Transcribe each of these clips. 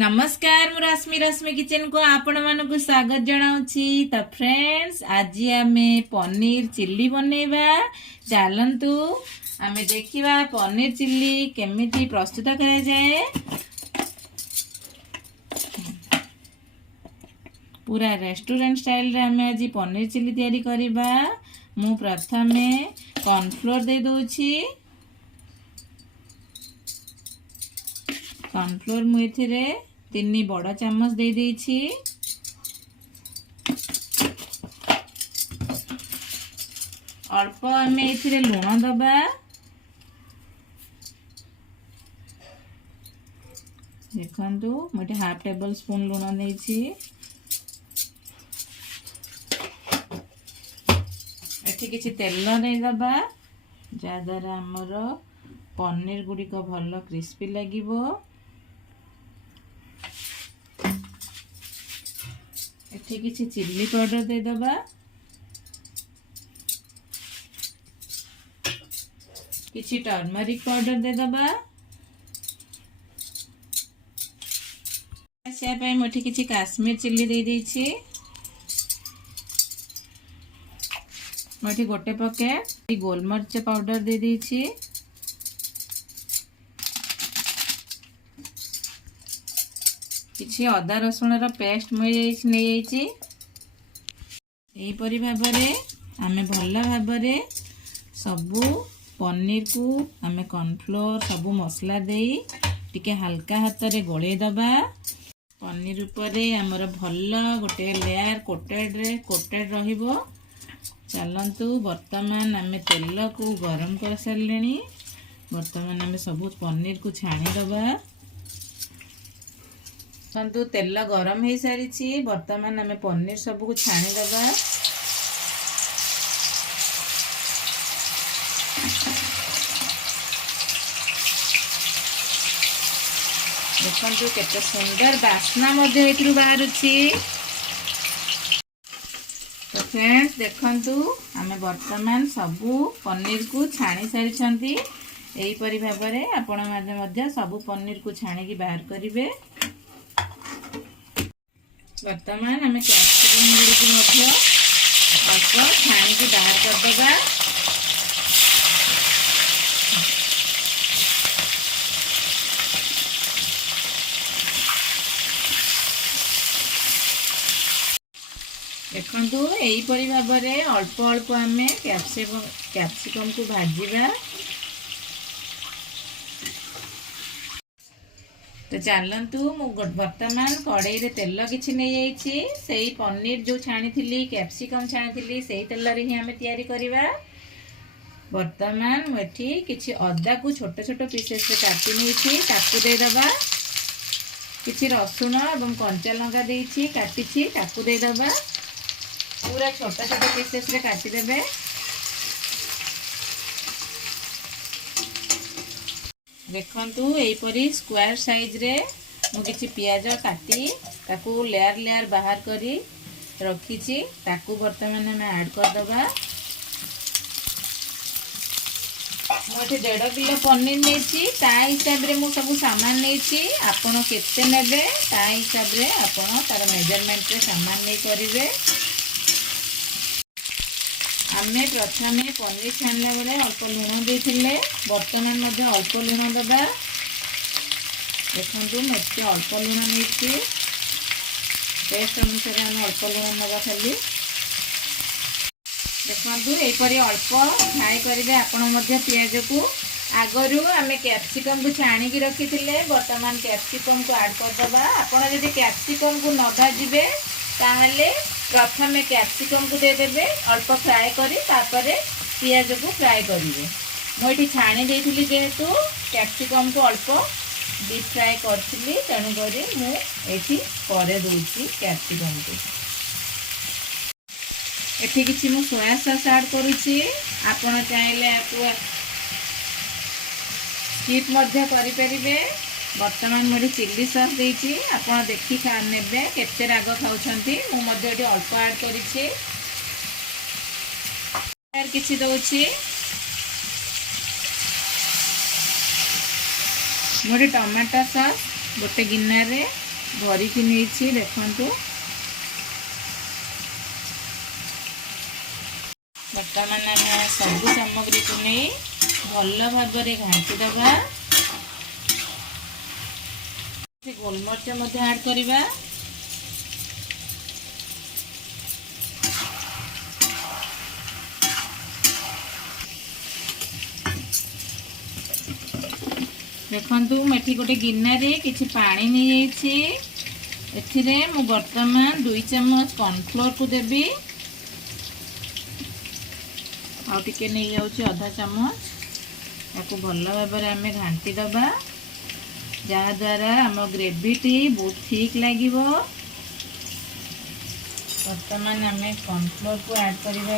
नमस्कार मु रश्मि रश्मि किचन को आपण मानक स्वागत जनाऊँगी। तो फ्रेंड्स आज आमे पनीर चिल्ली बनैबा चलतु आमे देखिबा पनीर चिल्ली केमिति प्रस्तुत करा जाए। पूरा रेस्टोरेंट स्टाइल रे आमे आज पनीर चिल्ली तैयारी करिबा। मु प्रथमे कॉर्नफ्लोर दे दोछि। कॉर्नफ्लोर मु एथिरे 3 बड़ चम्मच दे देछि। अल्प आमे एथिरे लूण दबा। देखंतु मोटे हाफ टेबल स्पून लूण देछि। एठी किछि तेल दे दबा जा द्वारा हमर पनीर गुडी को भलो क्रिस्पी लागिबो। एठी किछि चिल्ली पाउडर दे दबा। किछि टर्मरिक पाउडर दे दबा। से पे मोठी किछि काश्मीर चिल्ली दे देछि। मोठी गोटे पकेट गोलमरिच पाउडर दे देछि। किछि अदा रसुण रो पेस्ट नहीं एपरी भाबरे आमे भल्ला भाबरे सबु पनीर को आमे कॉर्नफ्लोर सबु मसला देई टिके हल्का हाथ रे गोळे दबा। पनीर ऊपर हमर भल्ला गोटे लेयर कोटेड रहिबो। चलंतु वर्तमान आमे तेल को गरम कर सारलेनी। वर्तमान आमे सबु पनीर को छाणी दबा। देखंतु तेल गरम हो सारी। वर्तमान आमे पनीर सब को छाणी दबा। देखंतु केते सुंदर बास्ना मध्ये एथरु बाहरुछि। तो फ्रेंड्स देखंतु आमे वर्तमान सबु पनीर को छाणी सारी छंती। एही परि भाबरे आपण माने मध्ये सबु पनीर को छाणी की बाहर करिवे। वर्तमान आमे कैप्सिकम गुडी को मध्ये अल्प छाणी की बाहर कर दबा। देखंतु एही परि भाबरे अल्प अल्प आमे कैप्सिकम को भाजीबा। तो चलतु वर्तमान कड़ाई रे तेल किछि नहीं जाइछि। सेही पनीर जो छाणी थिली कैप्सिकम छाणी थिली सेही तेल रे ही हमें तैयारी करिबा। वर्तमान मेठी किछि अदा को छोट छोट पीसेस रे काटि नेछि ताकू दे दबा। किछि रसुण एवं कंचा लंका देछि काटिछि ताकू दे दबा। पूरा छोट छोट पीसेस रे काटि देबे। देखंतु एही परी स्क्वायर साइज रे मु किछि प्याज काटी ताकू लेयर बाहर करी रखीछि। ताकू वर्तमान में ऐड कर दबा। मोटे 1.5 किलो पनीर नेछि ता हिसाब रे मु सब सामान नेछि। आपण केते नेबे ता हिसाब रे आपण तार मेजरमेंट रे सामान नै करिवे। आमे प्रथमे पनीर छाणला बेले अल्प लूण देथिले। वर्तमान मध्ये अल्प लूण दबा। देखंतु मते अल्प लूण नेछि। टेस्ट अनुसार हम अल्प लूण नबा खाली। देखंतु एही परी अल्प फ्राई करिवे आपण मध्ये प्याज को। आगरु आमे कैप्सिकम को छाणी की रखिथिले। वर्तमान कैप्सिकम को ऐड कर दबा। आपण जदि कैप्सिकम को न भाजिबे ताहले प्रथमे कैप्सिकम को दे देबे अल्प फ्राई करी तापरे पियाज को फ्राई करिवे। मोठी छाणी देथिली जेहेतु कैप्सिकम को अल्प डीप फ्राई करथिली तेणु करी मु एठी करे दोछि कैप्सिकम को। एठी किछि मु सोया सॉस ऐड करूछि। आपण चाहिले आपु स्किप मध्य करि परिबे। वर्तमान मोरी चिल्ली सॉस देछि। आपण देखि खा नेबे केते राग खाउछंती। मु मध्ये एठी अल्प ऐड करिछि। यार किछि दोछि। मोटे टमाटो सॉस गोटे गिन्ना रे भरिकी नहीं देखु। बर्तमान आम सब सामग्री को नहीं भल भाव घाटी दबा। गोलमरिच ऐड करवा। देखु मुझे गोटे गिनारे किसी पानी नहीं एथिरे मु वर्तमान 2 चम्मच कॉर्नफ्लोर को देवी। आउटे नहीं जाऊँ आधा चम्मच या भल भाव आम घाटी दबा जहाद्वारा आम ग्रेवीटी बहुत ठीक लगे। वर्तमान आम कॉर्नफ्लोर को ऐड करवा।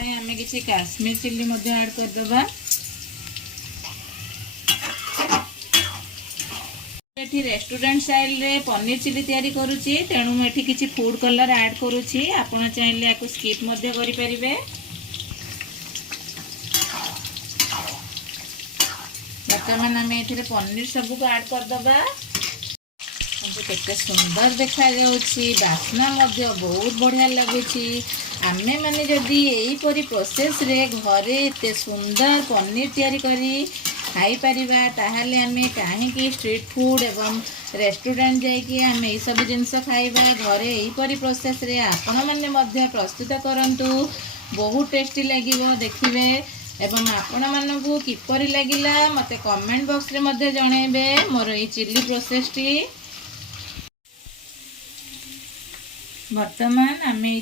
आम किसी काश्मीर चिल्ली ऐड करदबा। रेस्टोरेंट स्टाइल रे पनीर चिली तैयारी करुच्ची तेणु मुझे किसी फूड कलर ऐड करुच्ची। आपण चाहिए या स्किप करें। बर्तमान आम ये पनीर सबको ऐड करदबा। केते सुंदर देखा जाउछि, बास्ना बहुत बढ़िया लगुछि। आमे माने जदि एहीपरी प्रोसेस रे घरे एते सुंदर पनीर तैयारी करी खाई परिबा ताहाले आमे काहेकि स्ट्रीट फूड एवं रेस्टोरेंट जाइकि आमे एही सब जिंस खाइबा। घरे एहीपरी प्रोसेस रे आपण माने मध्य प्रस्तुत करंतु, बहुत टेस्टी लागिवो देखिबे। एवं आपण मानकु किपरि लागिला मते कमेंट बॉक्स रे मध्य जणैबे। मोर ए चिल्ली प्रोसेस टी वर्तमान आम ये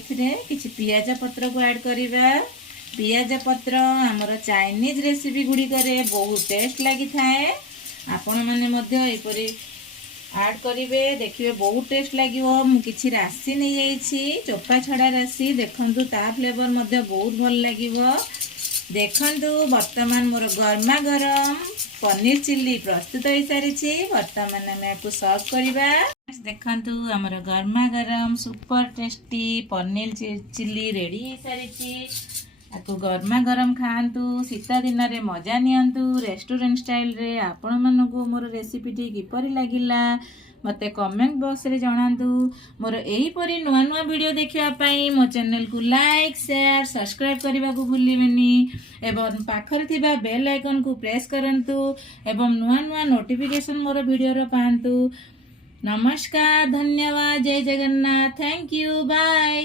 किसी पियाज पत्र को ऐड करवा। पियाज पत्र आमर चाइनीज रेसिपी गुड़िक बहुत टेस्ट लगी थाए। आपण मैंने यहपरी ऐड करेंगे देखिए बहुत टेस्ट लगे। मुझे राशि नहीं जाइए चोपा छड़ा राशि देखु ता फ्लेवर बहुत भल लगे। देखु वर्तमान मोर गर्मा गरम पनीर चिल्ली प्रस्तुत हो सारी। वर्तमान आम या सर्व करवा। देखु आमर गर्मा गरम super tasty paneer chilli ready हो सारी। आपको गर्मा गरम खातु शीत दिन में मजा नियंतु। रेस्टोरेंट स्टाइल रे आपण मानकु मोर रेसिपीटी किपरि लागिला मते कमेंट बॉक्स रे जणांतु। मोर एही परी नुआ नुआ वीडियो देखिया पई मो चैनल को लाइक शेयर सब्सक्राइब करबा को भूलिबेनी एवं पाखर थिबा बेल आइकन को प्रेस करंतु एवं नुआ नुआ नोटिफिकेशन मोर वीडियो रो पांतु। नमस्कार, धन्यवाद, जय जगन्नाथ, थैंक यू, बाय।